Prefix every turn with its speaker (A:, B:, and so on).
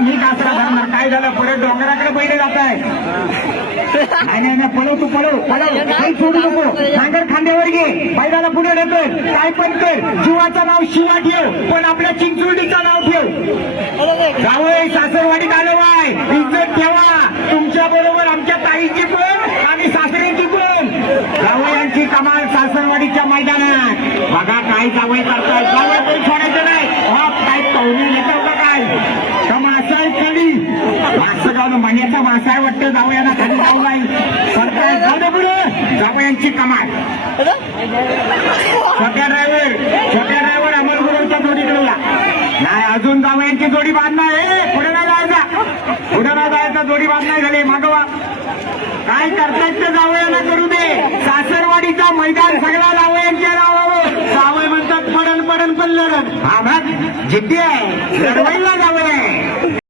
A: मी कासरा धरणार काय झालं? पुढे डोंगराकडे पहिले जात आहे नाही नाही पळव तू पळव पळव. काही सोडू नको. नांगर खांद्यावर घे. बैलाला पुढे ढकल. काय पण कर. जीवाचं नाव शिवा ठेव. पण आपल्या चिंचोडीचं नाव ठेव. जावय सासरवाडीत आलो आहे. इज्जत ठेवा. तुमच्या बरोबर आमच्या ताईची पण आणि सासऱ्यांची पण. जावयांची कमाल सासरवाडीच्या मैदानात. बघा काय जावई करताय जावई पण सोडायचं नाही हा काय पाहुणे येतो का काय का मासा आहे खाली गावलं मण्याचा मासा आहे वाटतं जावयांना खाली जाऊ नाही. सरकार जाऊ दे पुढे. जावयांची कमाल. छोट्या ड्रायव्हर छोट्या ड्रायव्हर अमरगुरूच्या जोडीकडे या नाही अजून जावयांची जोडी बांधणार आहे. पुढे नाही जायचा. पुढे नाही जायचा जोडी बांधणार झाली. मागवा. काय करतायत ते जावयांना करू दे. सासरवाडीचा मैदान सगळा जावयांच्या नावावर. जावय म्हणतात पडन पडन पण लढत हा मग जिद्दी आहे. लढवायला